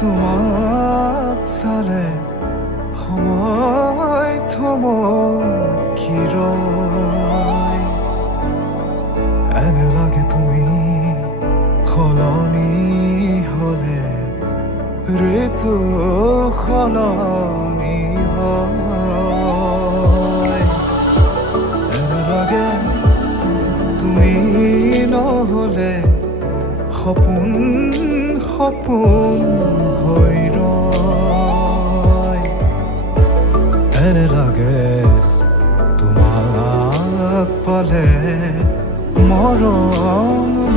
তোমাক চালে সময় থমকি ৰয় এনে লাগে তুমি সলনি হলে ঋতু সলনি হয় এনে লাগে তুমি নহলে সপোন সপোন হৈ ৰয় এনে লাগে তোমাক পালে মৰম